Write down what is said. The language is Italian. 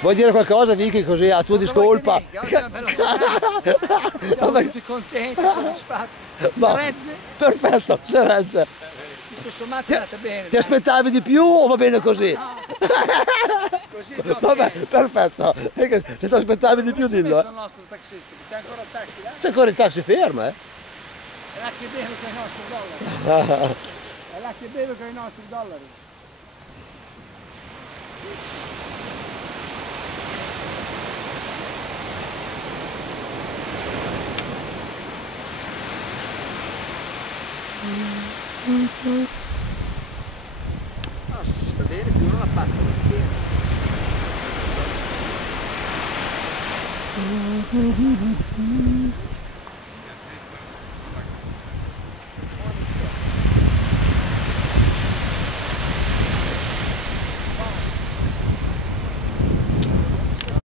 Vuoi dire qualcosa, Vicky, così a tua discolpa? Oggi è una bella giornata. Siamo tutti contenti, soddisfatti. No, Serezze? perfetto, se regge. Tutto sommato è andata bene. Ti dai. aspettavi di più o va bene così? Così è troppo Vabbè, bene. perfetto. Se ti aspettavi di più, Come si è dillo. messo il nostro taxista? C'è ancora il taxi là? C'è ancora il taxi fermo, È là che beve con i nostri dollari. È là che beve con i nostri dollari. No, se si sta bene, più non la passa, va bene.